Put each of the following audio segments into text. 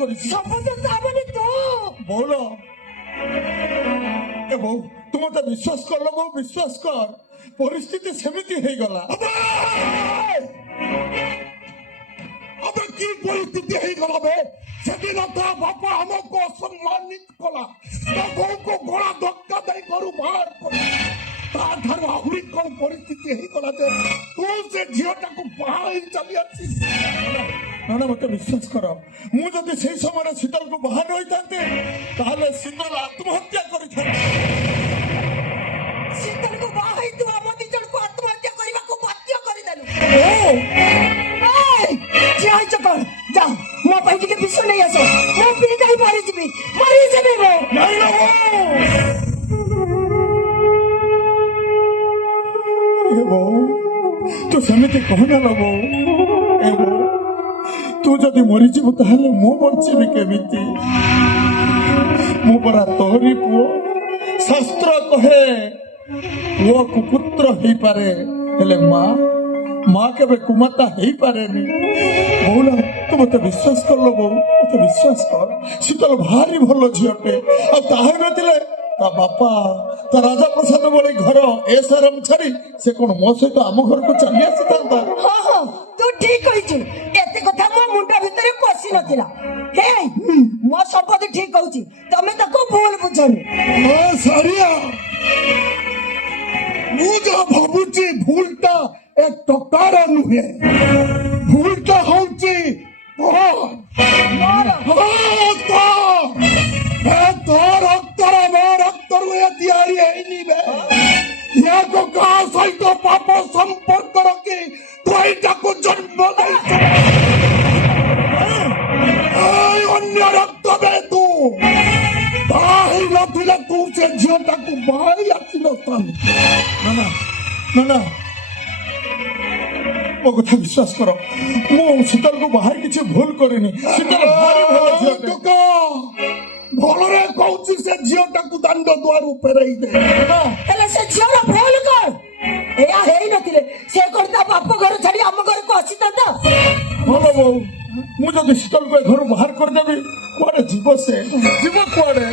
করেছি শপথ তাবনি তো বৌল এ বউ তু মতে বিশ্বাস করলো বউ বিশ্বাস কর পরিস্থিতি সেমিতি হয়ে গলা আবার কি পরিস্থিতি হয়ে গেল বে সেদিন তো বাপা আমাকে অসম্মানিত কলা তা বউকে গোড়া ধক্কা দেই গরু বাহার কলা তাঠাରୁ ଆହୁରି କଣ ପରିସ୍ଥିତି ହେଇଗଲା ଯେ ତୁ ସେ ଝିଅଟାକୁ ବାହା ହେଇ ଚାଲି ଆସିଛୁ না না মতে বিশ্বাস কর মু যদি সেই সময় শীতলকে বাহার হইতান্তে তাহলে শীতল আত্মহত্যা করিথান্তে শীতলକୁ ବାହା ହେଇ ତୁ ଆମ ଦି ଜଣକୁ ଆତ୍ମହତ୍ୟା କରିବାକୁ ବାଧ୍ୟ କରିଦେଲୁ ଯେ ଆଇଛ କଣ ଯା ମୋ ପାଇଁ ଟିକେ ବିଷ ନେଇ ଆସ ମୁଁ ପିଇ ଯାଇ ମରିଯିବି ମୁଁ ନାଇଁ ନା বউ তু সেমিতি কহনা না বউ এ বউ তু যদি মরিଯିବୁ তাহলে ମୁଁ ବଞ୍ଚିବି କେମିତି ମୁଁ ପରା ତୋରି ପୁଅ ଶାସ୍ତ୍ର କହେ ପୁଅ କୁପୁତ୍ର ହେଇପାରେ ହେଲେ ମା କେବେ କୁମାତା ହେଇପାରେନି ବୋଉଲ ତୁ ମତେ ବିଶ୍ୱାସ କଲ ବୋଉ ମତେ ବିଶ୍ୱାସ କର ଶୀତଳ ଭାରି ଭଲ ଝିଅଟେ ଆଉ ତାହା ନଥିଲେ ତା ବାପା ତା ରାଜାପ୍ରସାଦ ଭଳି ଘର ଏ ସାରମ ଛାଡି ସେ କଣ ମୋ ସହିତ ଆମ ଘରକୁ ଚାଲି ଆସିଥାନ୍ତା ହଁ ହଁ ତୁ ଠିକ କହିଛୁ ଏତେ କଥା ମୋ ମୁଣ୍ଡ ଭିତରେ ପଶି ନଥିଲା ହେ ମୋ ଶପଥ ଠିକ କହୁଛି ତମେ ତାକୁ ଭୁଲ ବୁଝନି ସାରିଆ ମୁଁ ଯାହା ଭାବୁଛି ଭୁଲଟା ଏ ଟକାର ନୁହେଁ ଭୁଲଟା ହଉଛି ତୋ ରକ୍ତର ମୋ ରକ୍ତରୁ ଏ ତିଆରି ହେଇନି ବେ ୟାକୁ କାହା ସହିତ ପାପ ସମ୍ପର୍କ ରଖି ତୁ ଏଇଟାକୁ ଜନ୍ମ ଦେଇଛୁ ଅନ୍ୟ ରକ୍ତ ବେ ତୁ ବାହା ହେଇ ନଥିଲେ ତୁ ସେ ଝିଅଟାକୁ ବାହା ହେଇ ଆସିନଥାନ୍ତୁ ନା ନା ନା ମୋ କଥା ବିଶ୍ୱାସ କର ମୁଁ ଶୀତଳକୁ ବାହାରେ କିଛି ଭୁଲ କରିନି ଶୀତଳ ଭାରି ଭଲ ଝିଅଟେ ଭଲରେ କହୁଛି ସେ ଝିଅଟାକୁ ଦାଣ୍ଡ ଦୁଆରୁ ଫେରେଇ ଦେ ହେଲେ ସେ ଝିଅର ଭୁଲ କଣ ଏୟା ହେଇନଥିଲେ ସେ କଣ ତା ବାପ ଘର ଛାଡି ଆମ ଘରକୁ ଆସିଥାନ୍ତା ଭଲ ବୋଉ ମୁଁ ଯଦି ଶୀତଳକୁ ଏ ଘରୁ ବାହାର କରିଦେବି କୁଆଡେ ଯିବ ସେ ଯିବ କୁଆଡେ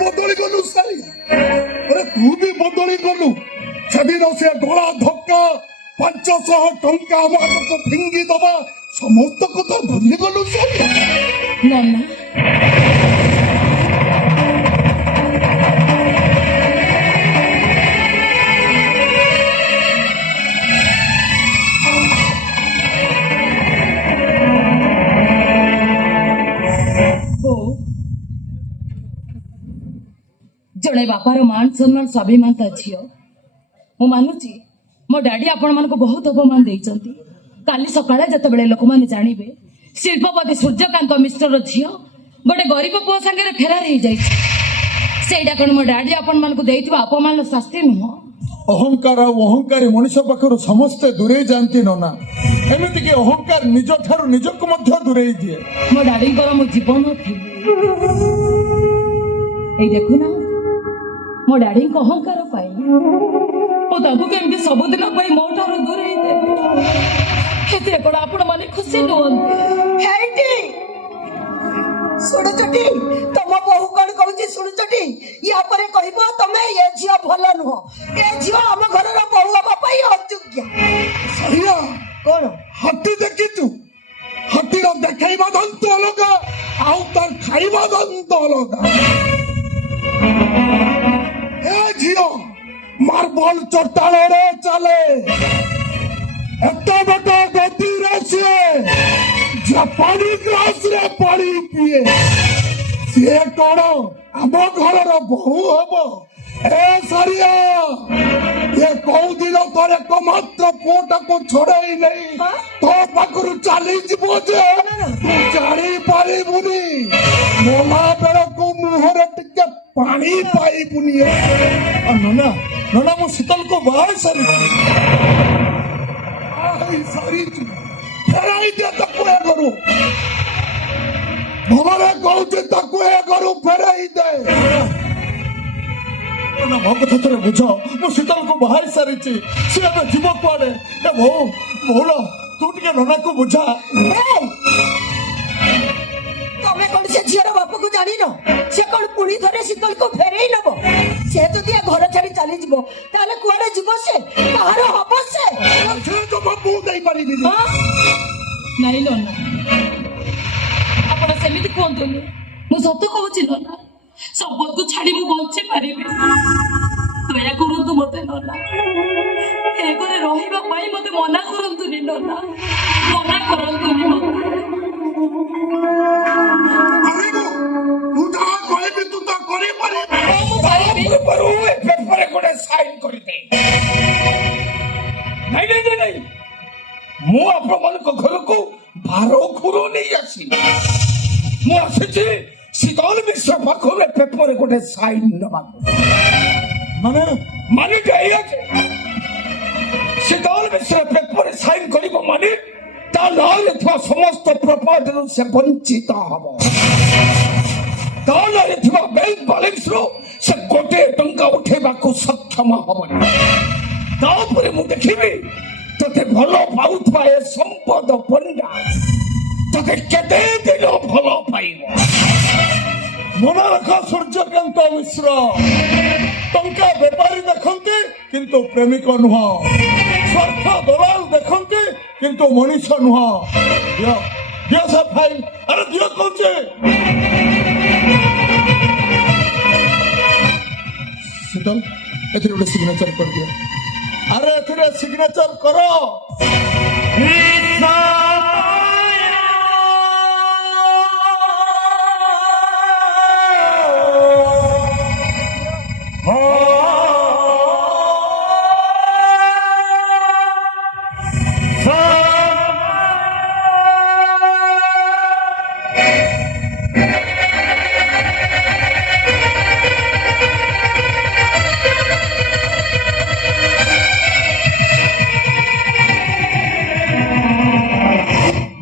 ବଦଳି ଗଲୁ ସାରି ଆରେ ତୁ ବି ବଦଳି ଗଲୁ ସେଦିନ ସେ ଗଳା ଧକ୍କା 500 ଟଙ୍କା ଆମକୁ ଫିଙ୍ଗି ଦବା ସମସ୍ତ କଥା ଭୁଲି ଗଲୁ ସାରି ନନା ଜଣେ ବାପାର ମାନ ସମ୍ମାନ ସ୍ୱାଭିମାନ ତା ଝିଅ ମୁଁ ମାନୁଛି ମୋ ଡାଡି ଆପଣ ମାନଙ୍କୁ ବହୁତ ଅପମାନ ଦେଇଛନ୍ତି କାଲି ସକାଳେ ଯେତେବେଳେ ଲୋକମାନେ ଜାଣିବେ ଶିଳ୍ପପତି ସୂର୍ଯ୍ୟକାନ୍ତ ମିଶ୍ରର ଝିଅ ଗୋଟେ ଗରିବ ପୁଅ ସାଙ୍ଗରେ ଫେରାର ହେଇଯାଇଛି ସେଇଟା କଣ ମୋ ଡାଡି ଆପଣ ମାନଙ୍କୁ ଦେଇଥିବା ଅପମାନର ଶାସ୍ତି ନୁହଁ ଅହଙ୍କାର ଆଉ ଅହଙ୍କାରୀ ମଣିଷ ପାଖରୁ ସମସ୍ତେ ଦୂରେଇ ଯାଆନ୍ତି ନନା ଏମିତିକି ଅହଙ୍କାର ନିଜ ଠାରୁ ନିଜକୁ ମଧ୍ୟ ଦୂରେଇ ଦିଏ ମୋ ଡାଡିଙ୍କର ମୋ ଜୀବନ ଥିଲି ଏଇ ଦେଖୁନା ମୋ ଡାଡିଙ୍କ ଅହଙ୍କାର ପାଇଁ ମୋ ତାକୁ କେମିତି ସବୁଦିନ ପାଇଁ ମୋ ଠାରୁ ଦୂରେଇ ଦେବି ଏଥିରେ କଣ ଆପଣ ମାନେ ଖୁସି ନୁହନ୍ତି ଶୁଣୁଛଟି ତମ ବୋହୁ କଣ କହୁଛି ଶୁଣୁଛଟି ୟା ପରେ କହିବ ତମେ ଏ ଝିଅ ଭଲ ନୁହଁ ଏ ଝିଅ ଆମ ଘରର ବୋହୁ ହବା ପାଇଁ ଅଯୋଗ୍ୟ ସାରିଆ କଣ ହାତୀ ଦେଖିଛୁ ହାତୀର ଦେଖେଇବା ଦନ୍ତ ଅଲଗା ଆଉ ତାର ଖାଇବା ଦନ୍ତ ଅଲଗା ଏ ଝିଅ ମାର୍ବଲ ଚଟାଣରେ ଚାଲେ ଏତେ ବଡ ଗତିରେ ସିଏ ଜାପାନୀ ଗ୍ଲାସରେ ପାଣି ପିଏ ସିଏ କଣ ଆମ ଘରର ବୋହୂ ହବ ଏ ସାରିଆ ଏ କୋଉ ଦିନ ତୋର ଏକମାତ୍ର ପୁଅଟାକୁ ଛଡେଇ ନେଇ ତୋ ପାଖରୁ ଚାଲିଯିବ ଯେ ତୁ ଜାଣିପାରିବୁନି ମଲା ବେଳକୁ ମୁହଁରେ ଟିକେ ପାଣି ପାଇବୁନି ନନା ନନା ମୁଁ ଶୀତଳକୁ ବାହା ସାରିଛୁ ଫେରାଇ ଦେ ତାକୁ ଏ ଘରୁ ଭଲରେ କହୁଛି ତାକୁ ଏ ଘରୁ ଫେରାଇ ଦେ ମୋ କଥା ଥରେ ବୁଝ ମୁଁ ଶୀତଳକୁ ବାହାରି ସାରିଛି ସେ ଏବେ ଯିବ କୁଆଡେ ଏ ବୋଉ ବୋଉଳ ତୁ ଟିକେ ନନାକୁ ବୁଝା तमे कौन से झीर बाप को जानी न से कौन पुणी थरे शीतल को फेरई नब से जदि घर छाड़ी चली जीवो ताले कुआडे जीवो से कहार हबो से ସେ ଜମା ମୁଁ ଦେଇପାରିବିନି। ନାଇଁ ନନା, ଆପଣ ସେମିତି କୁହନ୍ତୁନି। ମୁଁ ସତ କହୁଛି ନନା, ସମ୍ପଦକୁ ଛାଡି ମୁଁ ବଞ୍ଚି ପାରିବି। ଦୟା କରନ୍ତୁ ମତେ ନନା, ଏ ଘରେ ରହିବା ପାଇଁ ମତେ ମନା କରନ୍ତୁନି ନନା, ମନା କରନ୍ତୁନି ମତେ। କରିବୁ ମୁଁ ଯାହା କହିବି ତୁ ତା କରିପାରିବୁ। ମୁଁ ପାରିବି। ପୂର୍ବରୁ ଏ ପେପରରେ ଗୋଟେ ସାଇନ୍ କରିଦେ। ନାଇଁ ନାଇଁ ନାଇଁ ନାଇଁ, ମୁଁ ଆପଣମାନଙ୍କ ଘରକୁ ଭାର ଘୁରୁ ନେଇ ଆସିଲି। ମୁଁ ଆସିଛି ଶୀତଳ ମିଶ୍ର ପାଖରୁ ଏ ପେପରରେ ଗୋଟେ ସାଇନ୍ ନେବାକୁ। ମାନେ ମାନେଟା ଏଇଆ ଯେ ଶୀତଳ ମିଶ୍ର ପେପରରେ ସାଇନ୍ କରିବ ମାନେ ତା ନାଁରେ ଥିବା ସମସ୍ତ ପ୍ରପର୍ଟିରୁ ସେ ବଞ୍ଚିତ ହବ। ତା ନାଁରେ ଥିବା ବ୍ୟାଙ୍କ ବାଲାନ୍ସରୁ ସେ ଗୋଟିଏ ଟଙ୍କା ଉଠେଇବାକୁ ସକ୍ଷମ ହବନି। ତାପରେ ମୁଁ ଦେଖିବି ତତେ ଭଲ ପାଉଥିବା ଏ ସମ୍ପଦ ପଣ୍ଡା ତତେ କେତେ ଦିନ ଭଲ ପାଇବ। ମନେ ରଖ ସୂର୍ଯ୍ୟକାନ୍ତ ମିଶ୍ର, ଟଙ୍କା ବେପାରୀ ଦେଖନ୍ତି କିନ୍ତୁ ପ୍ରେମିକ ନୁହଁ, ସ୍ୱାର୍ଥ ଦଲାଲ ଦେଖନ୍ତି କିନ୍ତୁ ମଣିଷ ନୁହଁ। ଦିଅ ଦିଅ ସେ ଫାଇଲ, ଆରେ ଦିଅ କହୁଛି। ଶୀତଲ, ଏଥିରେ ଗୋଟେ ସିଗ୍ନେଚର କରିଦିଅ। ଆରେ ଏଥିରେ ସିଗ୍ନେଚର କର।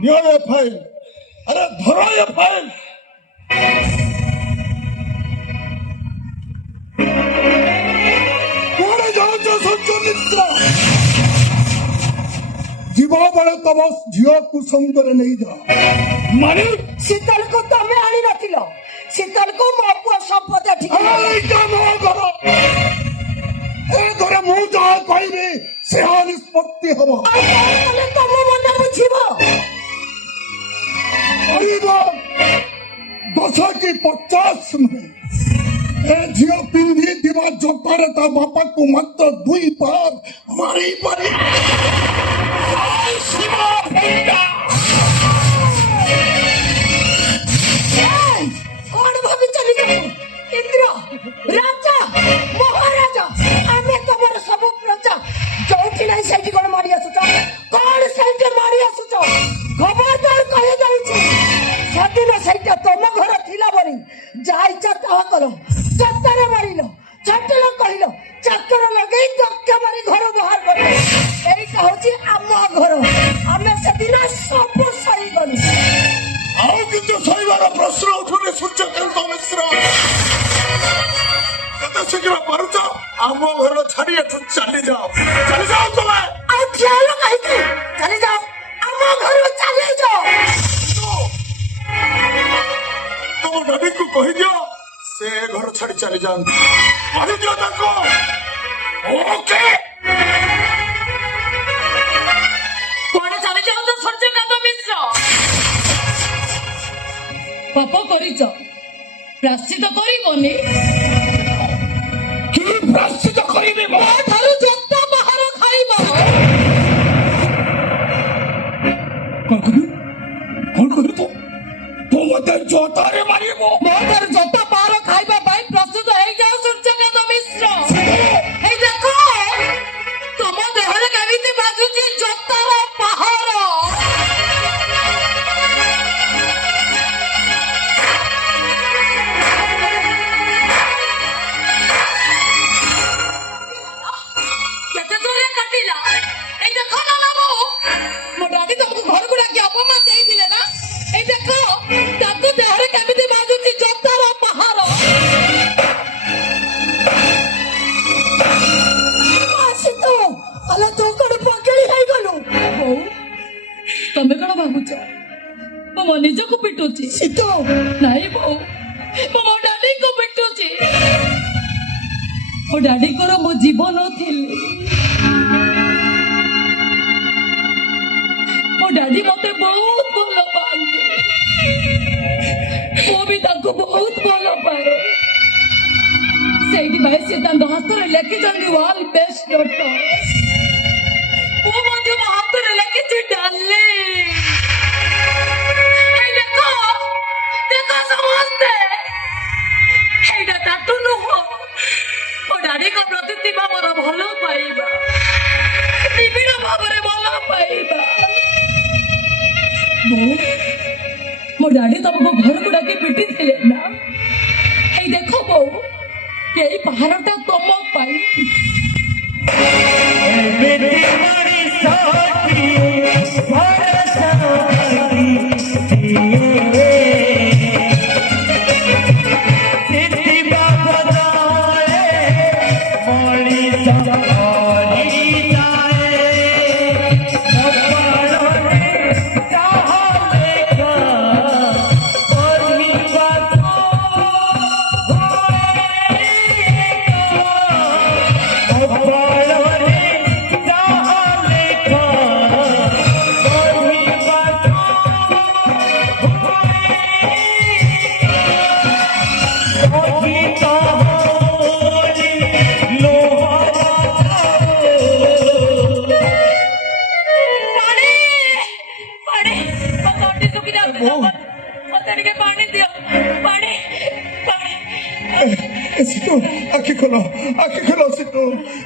নিয়ে এ ফাইল, আরে ধরো এ ফাইল। କୁଆଡେ ଯାଉଛ ସୂର୍ଯ୍ୟ ମିଶ୍ର? ଯିବା ବେଳେ ତମ ଝିଅକୁ ସଙ୍ଗରେ ନେଇଯାଅ। ମାନେ शीतल को तमे आनी नथिलो शीतल को मो पुआ संपद ठीक ଏଇଟା ମୋ ଘର। ଏ ଘରେ ମୁଁ ଯାହା କହିବି ସେହା ନିଷ୍ପତ୍ତି ହବ। कले तम मन बुझिबो କରିବ 10 କି 50 ନୁହେଁ। ଏ ଝିଅ ପିନ୍ଧିଥିବା ଜୋତାରେ ତା ବାପାକୁ ମାତ୍ର 2 ବାର ମାରିପାରିବ। ଜୟ ଶିବ ଭଣ୍ଡା। कौन भाभी चली जाओ इंद्र राजा महाराजा आमे तमर सब प्रजा जोठी नहीं सेठी कोन मारी आसुच कौन सेठी मारी आसुच खबरदार कहि जाउछि सेदिन सेटा तम घर थिला बरी जाइचा ताहा करो चत्तारे मारिलो छटलो कहिलो चक्कर लगेई धक्का मारी घर बाहर कर एई कहउछि आम घर आमे सेदिन सब सही गनु ଆଉ କିନ୍ତୁ ଶୋଇବାର ପ୍ରଶ୍ନ ଉଠୁନି ସୂର୍ଯ୍ୟକାନ୍ତ ମିଶ୍ର। କେତେ ଶୀଘ୍ର ପାରୁଛ ଆମ ଘର ଛାଡି ଏଠୁ ଚାଲିଯାଅ, ଚାଲିଯାଅ ତମେ। ଆଉ ଖ୍ୟାଲ କାହିଁକି ଚାଲି ଯାଅ ଆମ ଘରୁ ଚାଲି ଯାଅ ତମ ଡାଡିକୁ କହିଦିଅ ସେ ଘର ଛାଡି ଚାଲିଯାଆନ୍ତି, କହିଦିଅ ତାଙ୍କୁ। ଓକେ କୁଆଡେ ଚାଲି ଯାଉଛ ସୂର୍ଯ୍ୟକାନ୍ତ ମିଶ୍ର? ପାପ କରିଛ, ପ୍ରାଶ୍ଚିତ କରିବନି। କି ପ୍ରାଶ୍ଚିତ କରିବି ମୋ ଠାରୁ ଜୋତା ବାହାର ଖାଇବ। କଣ କରିବି? କଣ କରିବି ତୁ? ତୁ ମତେ ଜୋତାରେ ମାରିବ। ମୋ ଠାରୁ ଜୋତା ବାହାର ଖାଇବା ପାଇଁ ପ୍ରସ୍ତୁତ ହେଇଯାଅ ସୂର୍ଯ୍ୟକାନ୍ତ ମିଶ୍ର। ଏଇ ଦେଖ ତମ ଦେହରେ କେମିତି ବାଜୁଛି ଜୋତାର ପାହାର। ପିଟୁଛି ଶୀତ ନାଇଁ ବୋଉ ମୁଁ ମୋ ଡାଡିଙ୍କୁ ପିଟୁଛି ମୋ ଡାଡିଙ୍କର ମୋ ଜୀବନ ଥିଲି ମୋ ଡାଡି ମତେ ବହୁତ ଭଲ ପାଆନ୍ତି ମୁଁ ବି ତାଙ୍କୁ ବହୁତ ଭଲ ପାଏ ସେଇଥିପାଇଁ ସେ ତାଙ୍କ ହାତରେ ଲେଖିଛନ୍ତି ୱାଲ୍ ବେଷ୍ଟ ଡଟର ମୁଁ ମଧ୍ୟ ମୋ ହାତରେ ଲେଖିଛି ଡାଲି ଦେଖ ଦେଖ ସମସ୍ତେ ଏଇଟା ଟାଟୁ ନୁହଁ ମୋ ଡାଡିଙ୍କ ପ୍ରତି ଥିବା ମୋର ଭଲ ପାଇବା ବିଭିନ୍ନ ଭାବରେ ଭଲ ପାଇବା ମୋ ଡାଡି ତମକୁ ଘରକୁ ଡାକି ପିଟିଥିଲେ ନା ଏଇ ଦେଖ ବୋଉ ଏଇ ପାହାରଟା ତମ ପାଇଁ ସିତୁ ଆଖି ଖୋଲ ସିତୁ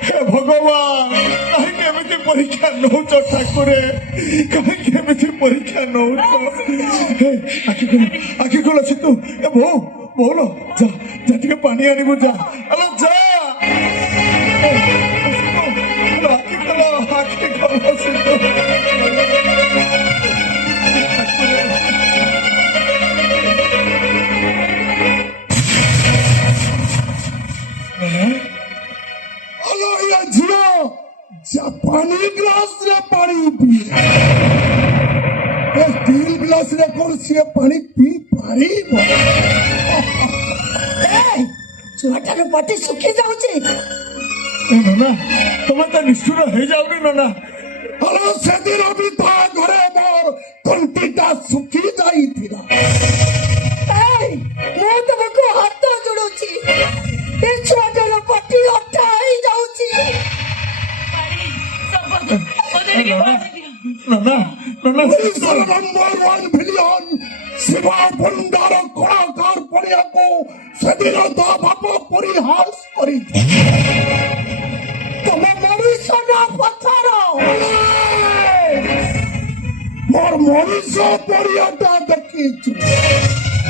ହେ ଭଗବାନ କାହିଁକି ଏମିତି ପରୀକ୍ଷା ନଉଛ ଠାକୁରେ କାହିଁକି ଏମିତି ପରୀକ୍ଷା ନଉଛ ଆଖି ଖୋଲ ସିତୁ ଏ ବୋଉଲ ଯା ଟିକେ ପାଣି ଆଣିବୁ ଯା ଆଲୋ ଯା ଆଖି ଖୋଲ ସିତୁ पानी ग्लास रे पानी पी स्टील ग्लास रे कौन सी पानी पी पारी ଛୁଆଟାର ପାଟି ଶୁଖି ଯାଉଛି ନନା ତମେ ତ ନିଷ୍ଠୁର ହେଇଯାଉନି ନନା ହଲୋ ସେଦିନ ବି ତା ଘରେ ମୋର ତଣ୍ଟିଟା ଶୁଖି ଯାଇଥିଲା ମୁଁ ତମକୁ ହାତ ଯୋଡୁଛି ଏ ଛୁଆଟାର ପାଟି ଅଠା ହେଇଯାଉଛି नंबर 1 बिलियन शिवा भंडार कलाकार पड़िया को सेदिन ता बाप परिहास करी ତମେ ମଣିଷ ନା ପଥର मोर मनुष्य पड़ियाटा देखी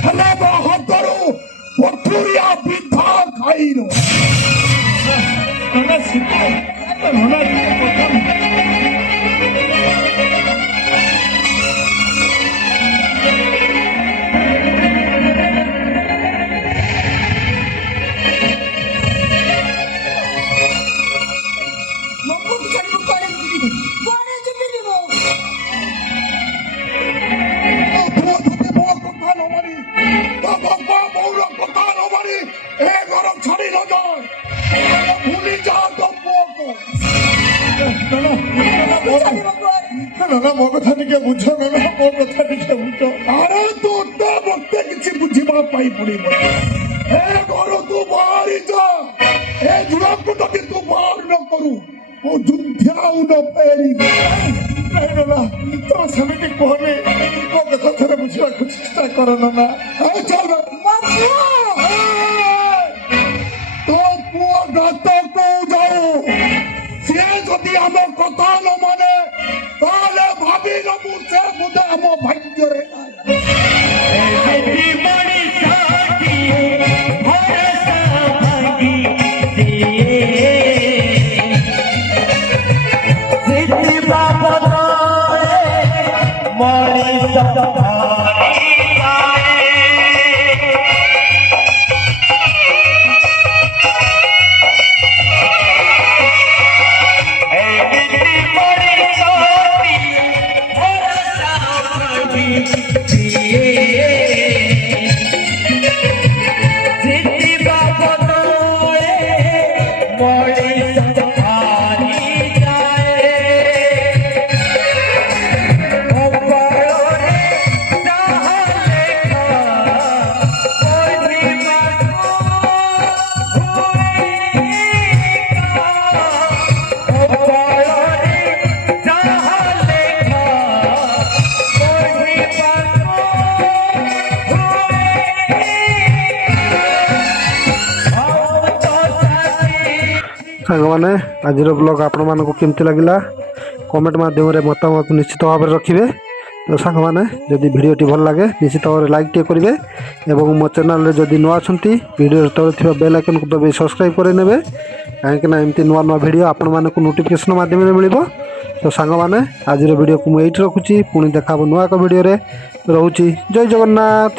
हेले बा हाथरू पथुरिया बिधा खाइनो नना सितु नना नना मो कथा टिके बुझ नना मो कथा टिके बुझ अरे तू तो मते किछि बुझिबा पाई पड़िबो ए गरो तू बाहरी जा ए जुड़ा को तके तू बाहर न करू ओ जुध्याउ न फेरी नहीं नना तो समिति कोने मो कथा थरे बुझिबा को चेष्टा कर नना ए चल तो पुओ गातो को जाओ से जदि हम कथा न माने ताले भाभी न मुझे मुझे हम भाग्य रे बड़ी साथी भरोसा भागी सिद्धि बाबा मोरी सफारी बड़ी साथी भरोसा भागी बड़ी संभाली जाए ସାଙ୍ଗମାନେ ଆଜିର ବ୍ଲଗ୍ ଆପଣମାନଙ୍କୁ କେମିତି ଲାଗିଲା କମେଣ୍ଟ ମାଧ୍ୟମରେ ମତାମତ ନିଶ୍ଚିତ ଭାବରେ ରଖିବେ। ତ ସାଙ୍ଗମାନେ ଯଦି ଭିଡ଼ିଓଟି ଭଲ ଲାଗେ ନିଶ୍ଚିତ ଭାବରେ ଲାଇକ୍ ଟିକେ କରିବେ ଏବଂ ମୋ ଚ୍ୟାନେଲରେ ଯଦି ନୂଆ ଅଛନ୍ତି ଭିଡ଼ିଓର ତଳେ ଥିବା ବେଲ୍ ଆଇକନ୍କୁ ଦବାଇ ସବସ୍କ୍ରାଇବ୍ କରିନେବେ କାହିଁକିନା ଏମିତି ନୂଆ ନୂଆ ଭିଡ଼ିଓ ଆପଣମାନଙ୍କୁ ନୋଟିଫିକେସନ୍ ମାଧ୍ୟମରେ ମିଳିବ। ତ ସାଙ୍ଗମାନେ ଆଜିର ଭିଡ଼ିଓକୁ ମୁଁ ଏଇଠି ରଖୁଛି, ପୁଣି ଦେଖା ହେବ ନୂଆ ଏକ ଭିଡ଼ିଓରେ। ରହୁଛି, ଜୟ ଜଗନ୍ନାଥ।